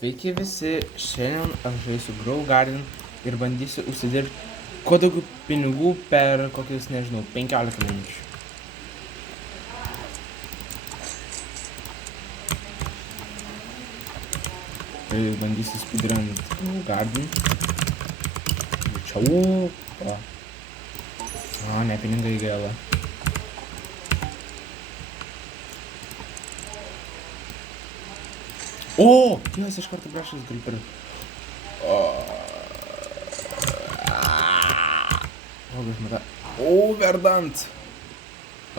Sveiki visi, šiandien aš žaisiu Grow Garden ir bandysiu užsidirbti kuo daugiau pinigų per kokius, nežinau, 15 minučių. Tai bandysiu speedrunint Grow Garden. Čia, ne pinigai gaila. O, jos iš karto brašas galiu per... Kokios mata... O, verdant!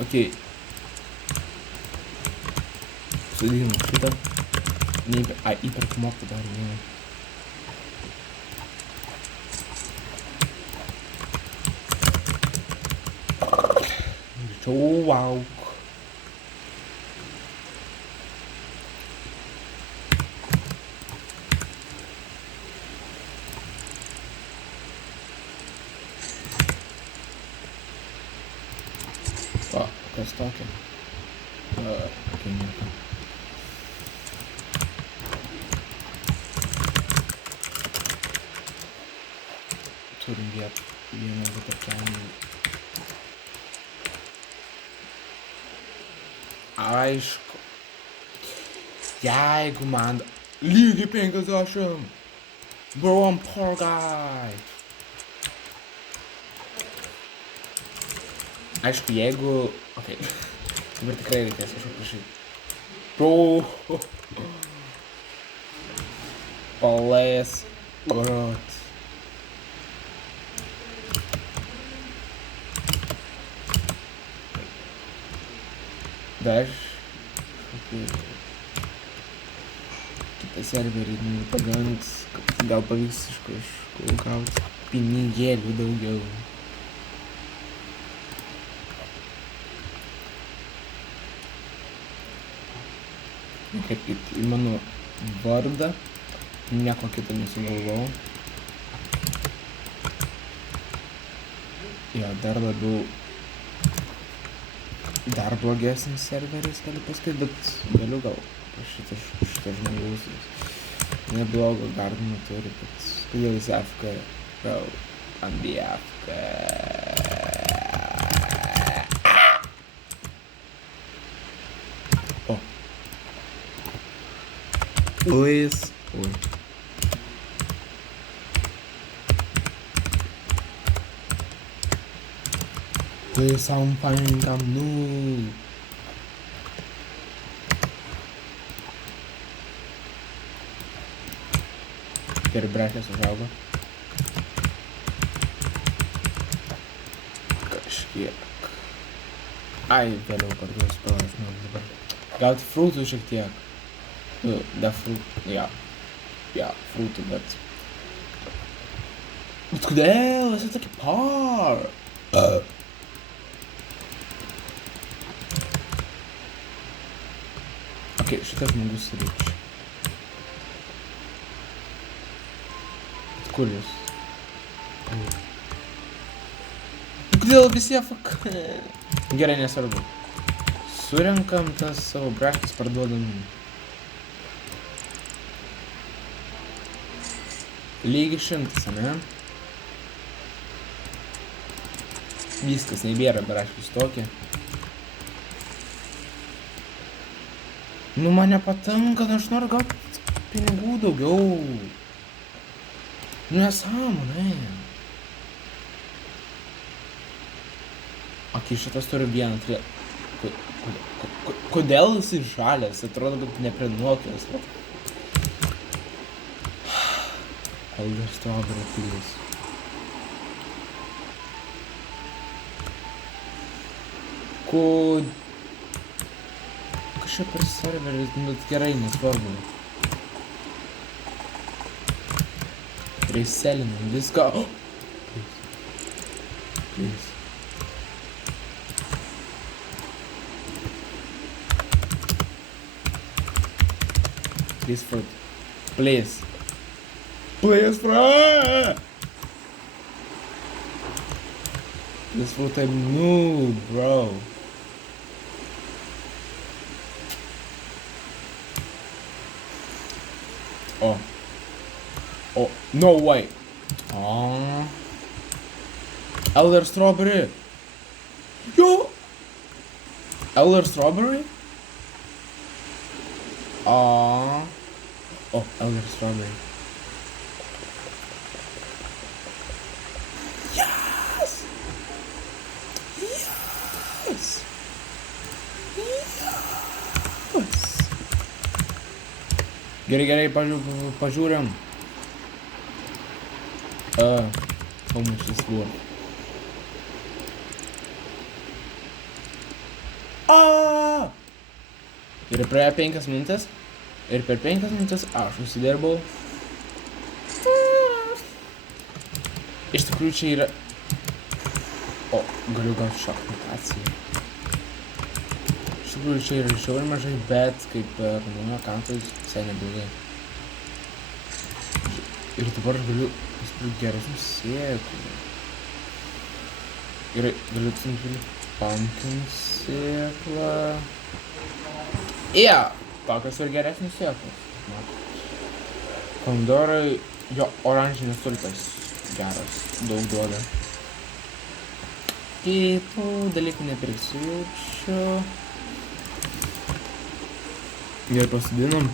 Okei. Sudėjimu šitą. Įperku moktų dar vieną. Greičiau, wow. O, kas tokia? Okei, nieko. Turim vieną vietakelį. Aišku. Jeigu man lygiai 50. Bro, I'm poor guy. Aišku, jeigu... Okei. Dabar tikrai reikės kažką prašyti. Bro. Palės. Grot. Dar kitą serverį pagant, kad gal pavyks iš kažkur gauti pinigėlių daugiau. Kaip į mano vardą, nieko kito nesugalvojau. Jo, dar blogesnis serveris galiu pasakyti, bet galiu gal šitą žmogaus neblogo gardino turi, bet kodėl jis AFK, gal ambi AFK. O. Luis. Oi. Please, I'm fine, I'm new. Ir brekės užaugo. Kažkiek. Ai, vėliau parduos spėlas, dabar. Gauti frūtų šiek tiek. Da frūtų, ja, frūtų, bet... Bet kodėl? Esi tokia par? Okei, šitas žmogus reikia. Bet kur jūs? Kodėl visi AFK? Gerai, nesvarbu. Surenkam tas savo braškės, parduodam. Lygiai 100, ane? Viskas, nebėra braškės tokie. Nu, man nepatinka, aš noriu gauti pinigų daugiau. Nu, nesąmonė. Okei, šitas turi vieną. Kodėl jis žalias? Atrodo, kad neprinokęs. Elder Strawberry, please. Kas čia per serveris, bet gerai, nesvarbu. Reiselinam viską. Please. Please fruit. Please. Please fruit. This fruit I'm noob, bro. O. O. No way. O. Elder Strawberry. Jo. Elder Strawberry. O. O. Elder Strawberry. Yes. Yes. Yes. Gerai, pažiūrim. How much this worth? Ir praėjo 5 minutės. Ir per 5 minutės aš užsidirbau. Iš tikrųjų čia yra... O, galiu gal šachmataciją. Iš tikrųjų čia yra žiauriai mažai, bet kaip per naujo akantą visai neblogai. Ir dabar aš galiu nusipirkti geresnių sėklų. Gerai, galiu nusipirkti pumpkin sėklą. Tokios ir geresnės sėklos. Pomidorai, jo oranžinės tulpės geras, daug duoda. Kitų dalykų nepirksiu jaučiu. Ir pasidinam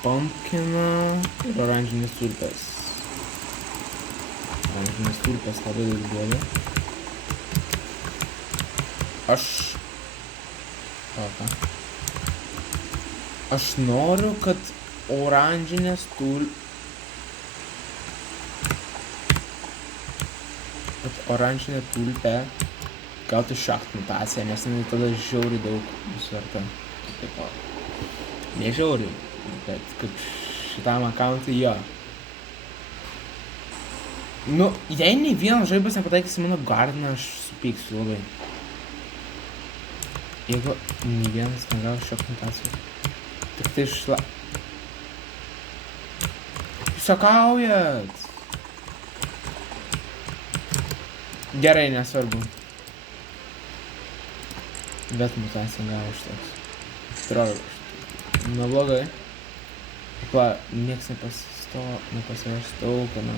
pumpkiną ir oranžinės tulpės. Oranžinės tulpės labai daug duoda. Aš noriu, kad oranžinės oranžinė tulpė gautų šachmataciją, nes jinai tada žiauriai daug bus verta. Taip o. Ne žiauriai, bet kaip šitam akauntui jo. Nu, jei nei vienas žaibas nepataikys į mano gardiną, aš supyksiu labai. Jeigu nei vienas negaus šachmataciją. Tik tai Jūs juokaujat. Gerai, nesvarbu. Bet mutacija gavo šitoks. Atrodo, neblogai. Nieks nepasivers taukaną.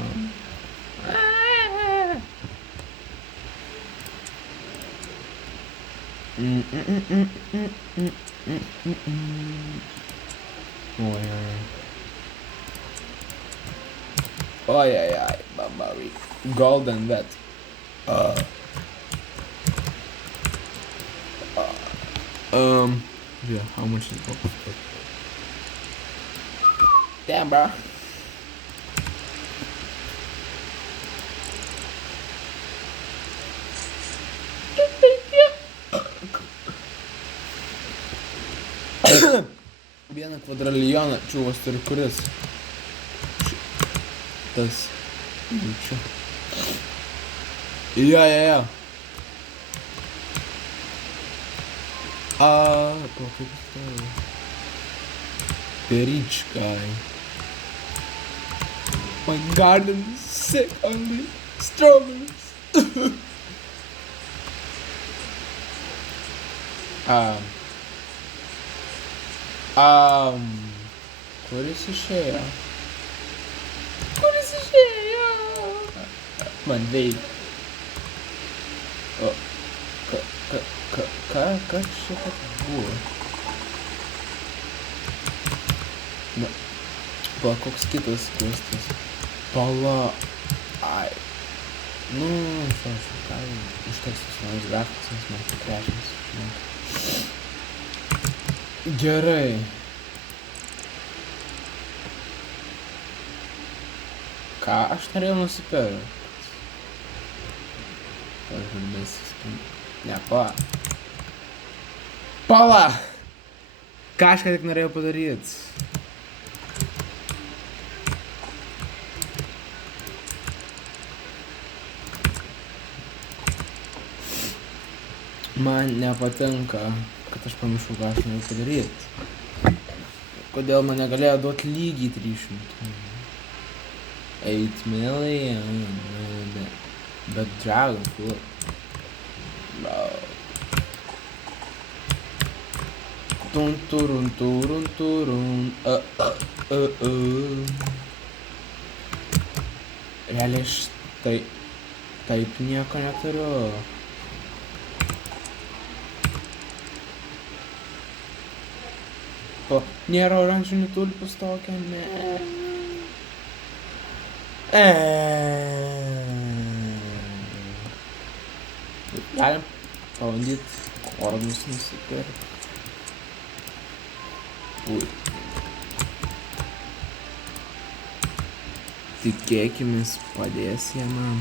Ojajaj, babari. Golden vet. Yeah, how much is it? Damn, bro. Vieną kvadralijoną čiūvas turi kuris. Tas. Čia. Jo. The rich guy. My garden is sick only strawberries. Kuris išėjo? Man veik. O, kas šitą buvo? Na, koks kitas questas? Pala... Ai. Nu, ką užteks visos grafikos, nes man tik režimas. Gerai. Ką aš norėjau nusipirkt? Ne, Pala! Ką aš ką tik norėjau padaryt? Man nepatinka, kad aš pamiršau, ką aš norėjau padaryt. Kodėl man negalėjo duoti lygiai 300? 8 million. But dragon fruit. Bro. Turun. Realiai aš taip nieko neturiu. O, nėra oranžinių tulpių stokio, ne. Galim pabandyt kornus nusipirkt. Ui. Tikėkimės padės jie man.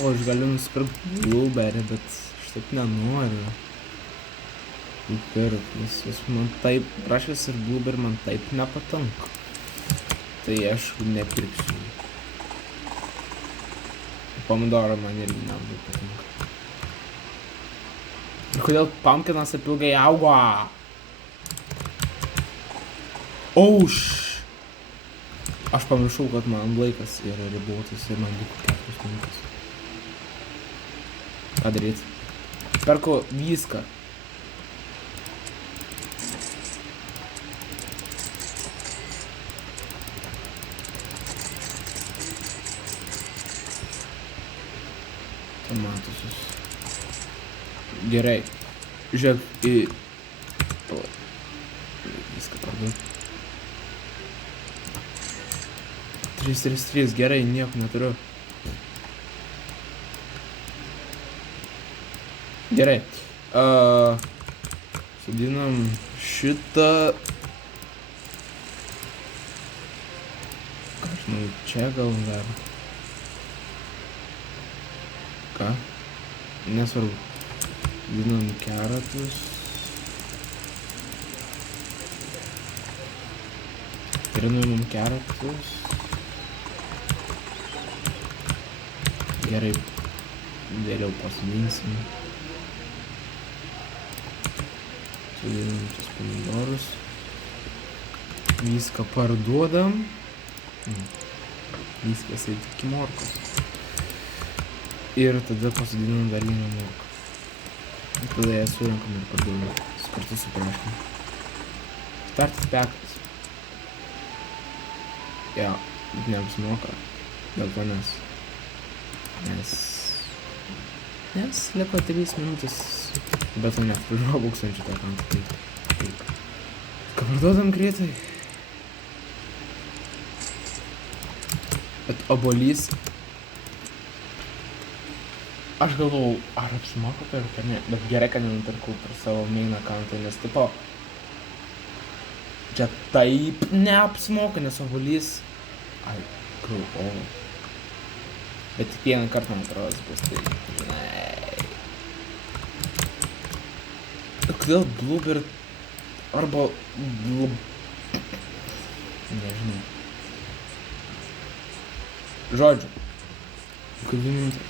O, aš galiu nusipirkt blueberry, bet aš taip nenoriu. Nupirkt, nes jis man taip, braškės ir blueberry man taip nepatinka. Tai aš nepirksiu. Pomidoro man irgi nelabai patinka. Ir kodėl pumpkinas taip ilgai augo? Auš! Aš pamiršau, kad man laikas yra ribotas ir man liko 4 minutės. Ką daryt? Perku viską. Tomatusus. Gerai. Žiūrėk į... Viską parduot. 333, gerai, nieko neturiu. Gerai. Sudinam šitą. Ką aš žinau, čia gal dar. Ką? Nesvarbu. Sudinam kerotus. Trinuojam kerotus. Gerai, vėliau pasodinsim. Sudinam čia pomidorus. Viską parduodam. Viskas iki morkos. Ir tada pasodinam dar vieną morką. Ir tada ją surinkam ir parduodam. Kartu su praškom. Startas pekas. Jo, bet neapsimoka. Dėl to nes liko 3 minutės, bet to net už Robuxančių tą kantą. Ką parduodam greitai. Bet obuolys. Aš galvojau, ar apsimoka pirkti, ne, bet gerai, kad nenupirkau per savo main accountą, nes tipo čia taip neapsimoka, nes obuolys. Ai, bet tik vieną kartą man atrodo bus, tai žinai. Kodėl blueberry arba nežinau. Žodžiu. Kodėl minutė?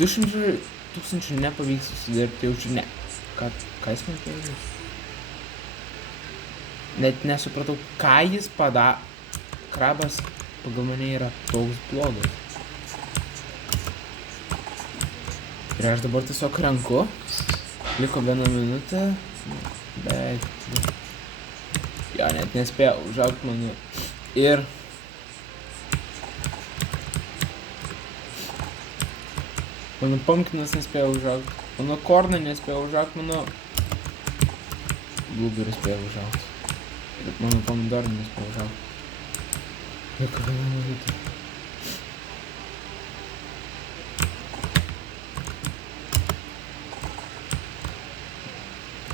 200 000 nepavyks susidirbti, jaučiu ne. Ką jis man pavyks? Net nesupratau, ką jis Krabas pagal mane yra toks blogas. Ir aš dabar tiesiog renku. Liko 1 minutė. Bet... Jo, net nespėjau užaugt mane. Ir... Mano pumpkinas nespėjo užaugt. Mano korna nespėjo užaugt. Mano... Blueberry spėjo užaugt. Bet mano pomidorų nespėjo užaugt. Liko 1 minutė.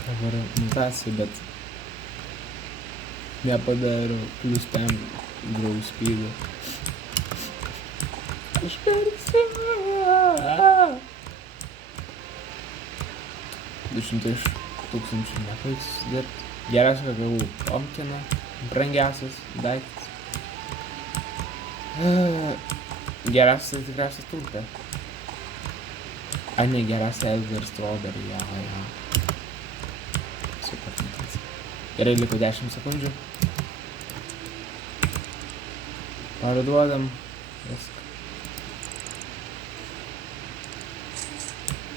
Dabar mutacija, bet nepadariau plus 5 grow speedą. Aš persiu. 200 000 nepavyks susidirbti. Geriausia, kad gavau pumpkiną. Brangiausias daiktas. Geriausia tikriausiai tulpė. A ne, geriausia elga ir strawberry. Ja. Super fantastika. Gerai, liko 10 sekundžių. Parduodam. Viską.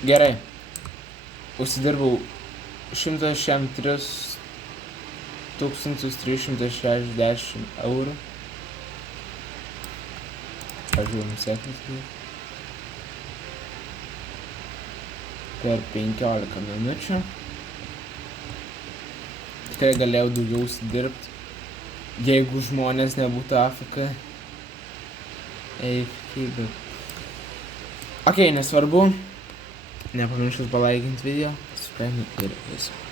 Gerai. užsidirbau 103 360 eurų. Pažiūrėjom sekundžių. Per 15 minučių. Tikrai galėjau daugiau užsidirbti, jeigu žmonės nebūtų AFK. Bet... Ok, nesvarbu. Nepamirškit palaikinti video. Subscribe ir viso.